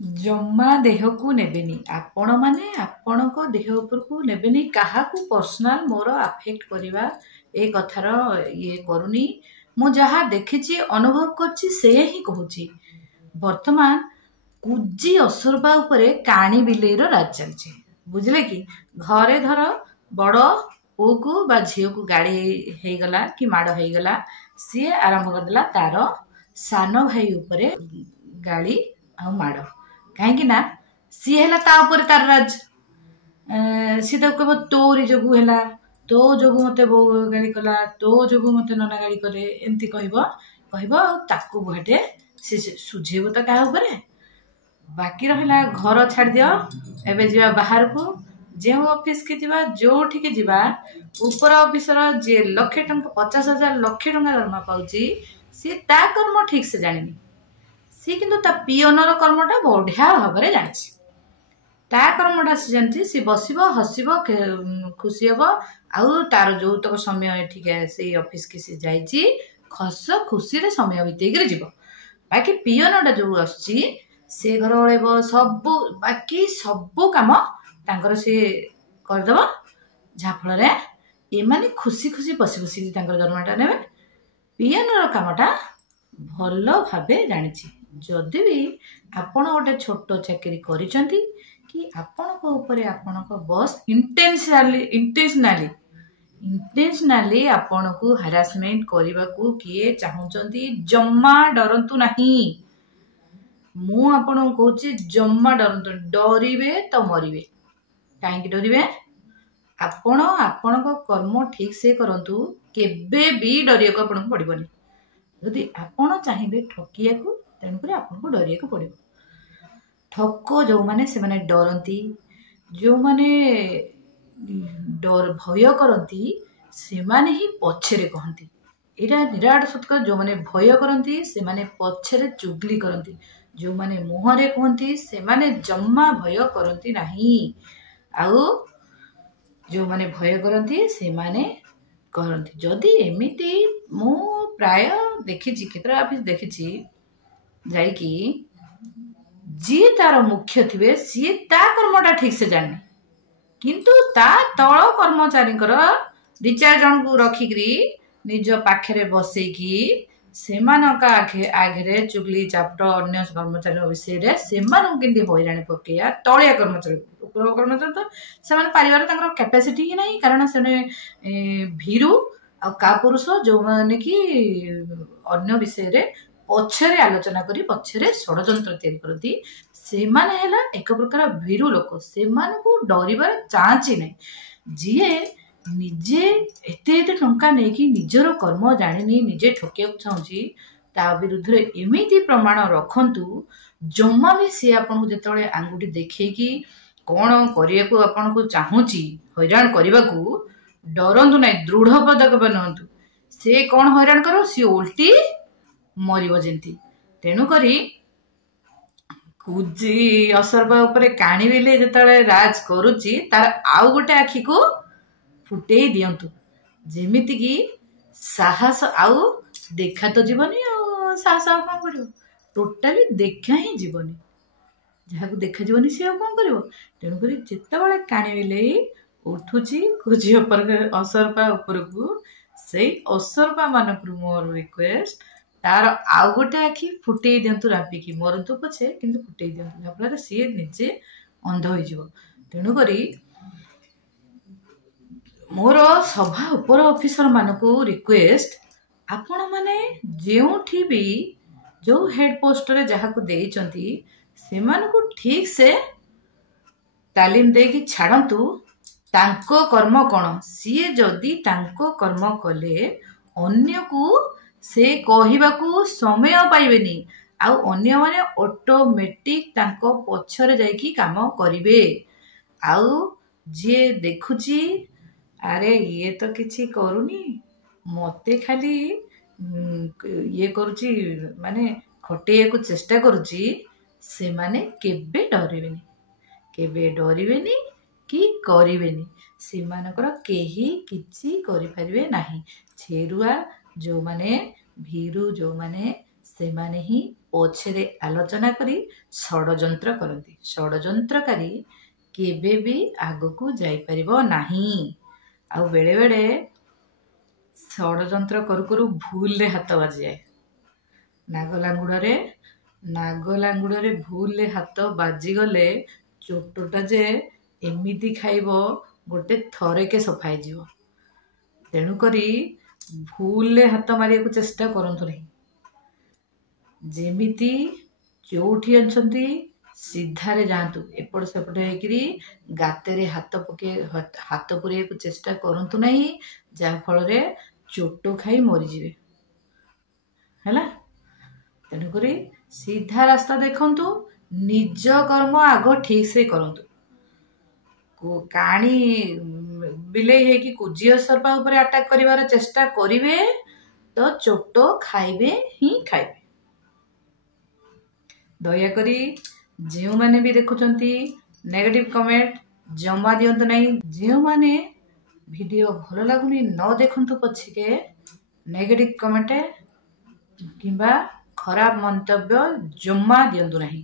जमा देह को नेबेनी आपण माने आपणको देह उपरको नेबेनी काहाकू पर्सनल मोर अफेक्ट करवा ए कथार ये करूनी मु जहा देखिछि अनुभव करछि से ही कहूछि वर्तमान कुजी असरबा उपरे काणी बिलेर राज चलछि बुझले कि घरे धर बड़ पु को बा झियो को गाड़ी हे गला कि माड़ हे गला सी आरंभ कर देला तार सान भाई उपरे गाड़ी आ माड़ कहीं ना सी है तार राज सी तो कह तोरी जोगु है तो जोगु मत बो गाड़ी कला तो जोगु मत नना गाड़ी करे एमती कहते बुहाटे सी सुझेब तो क्या बाकी रहा घर छाड़ दियो एबे जीवा बाहर को जो ऑफिस के जीवा जो ठीक जीवा ऊपर ऑफिसर जे लक्षे टंका 50,000 लक्ष टंका दरमा पाउची सी ता कर्म ठीक से जानिनी सी किंतु ता पियोनर कर्मटा बढ़िया भाव जानी ता कर्मटा सी जानी सी बसब हसब खुशी हम आउ तार जो तक समय ठीक है से ऑफिस की सी जाइए खस खुशी रे समय बीतेक जीव बाकी पियोनटा जो आसी से घर ओळेब सब बाकी सब काम तांकर से करदेव जहाँफल एमाने खुशी खुशी बसी बसिक दरमाटा ने पियोनर कामटा भल भाव जानी जदि भी आपण गोटे छोट चाकरी करिसेंती कि आपण ऊपर आपण बस इंटेंशनली आपण को हारासमेंट करने को किए चाहूँगी जम्मा डरंतु नहीं मु आपण कहूँ जम्मा डरंतु डरिवे तो मरिवे कहीं डरिवे आपण आपण कर्म ठीक से करंतु केबे भी डरिया को आपन पड़बनी यदि आपण चाहिए ठकिया को तेणुक आपको डरिया पड़ो ठक जो मैंने से माने डरती जो मैंने डर भय करती से माने ही पछरे कहती यहाँ निराट सत्य जो मैंने भय करती से माने पछरे चुगली करती जो मैंने मुहरे कहती से माने जम्मा भय करती नहीं आउ जो मैंने भय करती से माने करती जदि एमिति मु प्राय देखी केतरा ऑफिस देखी जाइकी जी तार मुख्य थे सी ता कर्मटा ठीक से जानी किंतु ता तल कर्मचारी 2-4 जन को रखिकी निज पाखे बसैकी सेमानका आगे चुगली चापट अन्य कर्मचारी विषय से हैराणी पकड़ तलिया कर्मचारी उपर कर्मचारी तो से पारिबार कैपेसिटी ही नहीं कारण से भीरु आ का पुरुष जो मैंने कि अन्य विषय पछरे आलोचना करी पछरे षड्यंत्र तैयारी करती से माने हैला एक प्रकार भीरु लोक से डरिबार चांस ही नहीं जी निजे एते टंका नहीं कि निजर कर्म जानी निजे ठकिया चाहूँगी ता विरुद्ध एमती प्रमाण रखंतु जमा भी सी आपको जिते आंगुठी देखी कौन करने को आपको चाहूँगी हैरान करने को डरंतु नहीं दृढ़ पदक्षेप नियंतु से कौन हैरान करो सी उल्टी मरिब जेंती तेणुक कुजी असरबा उपरे काणी बिले जिते राज करुच्ची तार आउ गोटे आखि को फुटे दिंतु जेमिति कि साहस आउ देखा तो जीवनी आ साहस आ कौन कर टोटाली देखा ही जीवनी जहाँ को देखा जीवनी सी कौन कर तेणुक जिते काणी बिले उठुची कुजी असरपा उपरकू से असरपा मान मोर रिक्वेस्ट तार आउ गोटे आखि फुटे दिंतु रापिकी मरतु पछे किंतु फुटे दिंतु जहाँफल सी निजे अंध हो तेणुक मोर सभा उपर ऑफिसर मानकू रिक्वेस्ट आपण माने जेउठी भी जो हेड पोस्ट रे जहा को देइचंती से मानकू ठीक से तालीम देकी छाड़ंतु तांको कर्म कोन सी जदी तांको कर्म कले अन्य को से कहवाकू समय पाइबेनी आउ अन्य माने ऑटोमेटिक तांको पछरे जाइकी काम करिवे आउ जे देखुची अरे ये तो किसी करूनी मते खाली ये करुची माने खटे को चेष्टा करुची से माने केबे डरिबेनी कि करिबेनी से मानकर केही किछि करि परिबे नाही छेरुआ जो माने भीरु जो माने ସେମାନେ ହିଁ ପଛରେ ଆଲୋଚନା କରି ଷଡ଼ଯନ୍ତ୍ର କରନ୍ତି। ଷଡ଼ଯନ୍ତ୍ରକାରୀ କେବେ ବି ଆଗକୁ ଯାଇପାରିବ ନାହିଁ। ଆଉ ବେଳେବେଳେ ଷଡ଼ଯନ୍ତ୍ର କରୁ କରୁ ଭୁଲରେ ହାତ ବାଜିଯାଏ। ନାଗଲାଙ୍ଗୁଡ଼ରେ ଭୁଲରେ ହାତ ବାଜିଗଲେ ଚୋଟଟା ଯେ ଏମିତି ଖାଇବ ଗୋଟେ ଥରକେ ସଫା ହେଇଯିବ। ତେଣୁକରି ଭୁଲରେ ହାତ ମାରିବାକୁ ଚେଷ୍ଟା କରନ୍ତୁ ନାହିଁ। ଯେମିତି ଯୋଉଠି ଅଛନ୍ତି ସିଧାରେ ଯାଆନ୍ତୁ। ଏପଟ ସେପଟ ହେଇକିରି ଗାତରେ ହାତ ପୁରେଇବାକୁ ଚେଷ୍ଟା କରନ୍ତୁ ନାହିଁ, ଯାହାଫଳରେ ଚୋଟ ଖାଇ ମରିଯିବେ। ହେଲା, ତେଣୁକରି ସିଧା ରାସ୍ତା ଦେଖନ୍ତୁ, ନିଜ କର୍ମ ଆଗ ଠିକ ସେ କରନ୍ତୁ। କାଣି ବିଲେଇ ହେଇକି କୁଜିଅ ସର୍ପା ଉପରେ ଆଟାକ କରିବାର ଚେଷ୍ଟା କରିବେ ତ ଚୋଟ ଖାଇବେ ହିଁ ଖାଇବେ। ଦୟାକରି ଯେଉଁମାନେ ବି ଦେଖୁଛନ୍ତି ନେଗେଟିଭ କମେଣ୍ଟ ଜମା ଦିଅନ୍ତୁ ନାହିଁ। ଯେଉଁମାନେ ଭିଡ଼ିଓ ଭଲ ଲାଗୁନି ନ ଦେଖନ୍ତୁ ପଛକେ ନେଗେଟିଭ କମେଣ୍ଟ କିମ୍ବା ଖରାପ ମନ୍ତବ୍ୟ ଜମା ଦିଅନ୍ତୁ ନାହିଁ।